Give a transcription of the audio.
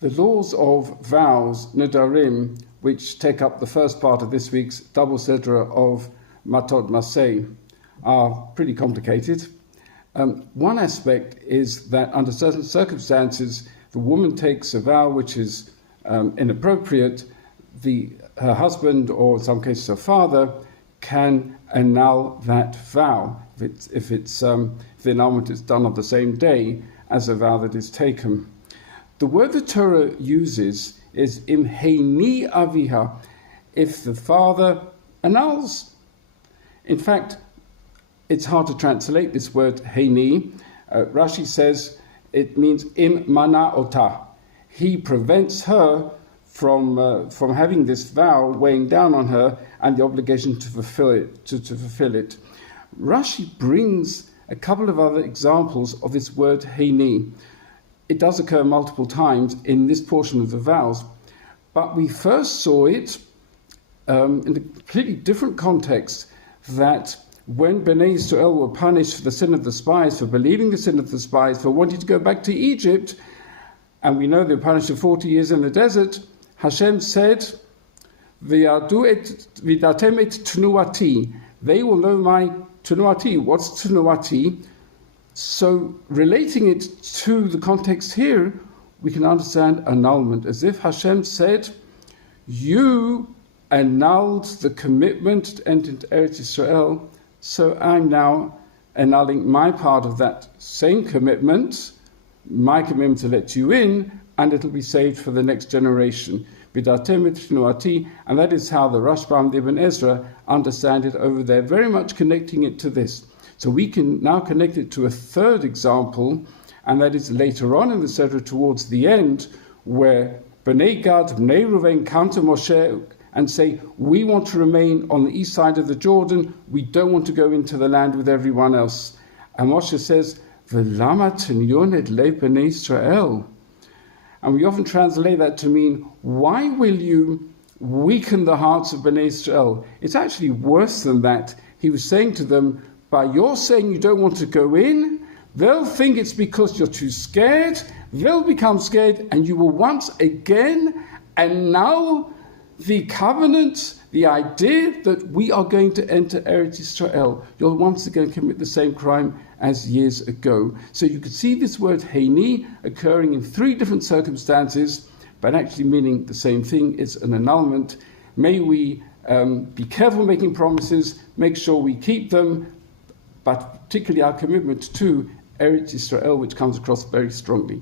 The laws of vows, nedarim, which take up the first part of this week's double sedra of Matot-Masei, are pretty complicated. One aspect is that under certain circumstances, the woman takes a vow which is inappropriate. Her husband, or in some cases her father, can annul that vow if the annulment is done on the same day as a vow that is taken. The word the Torah uses is imheini aviha, if the father annuls. In fact, it's hard to translate this word heini. Rashi says it means im mana ota. He prevents her from having this vow weighing down on her and the obligation to fulfill it. Rashi brings a couple of other examples of this word heini. It does occur multiple times in this portion of the vows, but we first saw it in a completely different context, that when Bnei Israel were punished for the sin of the spies, for believing the sin of the spies, for wanting to go back to Egypt, and we know they were punished for 40 years in the desert, Hashem said, V'yadu v'datem et tenuati. They will know my tenuati. What's tenuati? So relating it to the context here, we can understand annulment, as if Hashem said, you annulled the commitment to enter into Eretz Israel, so I'm now annulling my part of that same commitment, my commitment to let you in, and it'll be saved for the next generation. And that is how the Rashba and Ibn Ezra understand it over there, very much connecting it to this. So we can now connect it to a third example, and that is later on in the Sedra towards the end, where Bnei Gad, Bnei Ruvain come to Moshe and say, we want to remain on the east side of the Jordan, we don't want to go into the land with everyone else. And Moshe says, V'lama tenyon et le Bnei Israel. And we often translate that to mean, why will you weaken the hearts of Bnei Israel? It's actually worse than that. He was saying to them, by your saying you don't want to go in, they'll think it's because you're too scared, they'll become scared, and you will once again annul the covenant, the idea that we are going to enter Eretz Israel. You'll once again commit the same crime as years ago. So you could see this word heini occurring in three different circumstances, but actually meaning the same thing. It's an annulment. May we be careful making promises, make sure we keep them, but particularly our commitment to Eretz Israel, which comes across very strongly.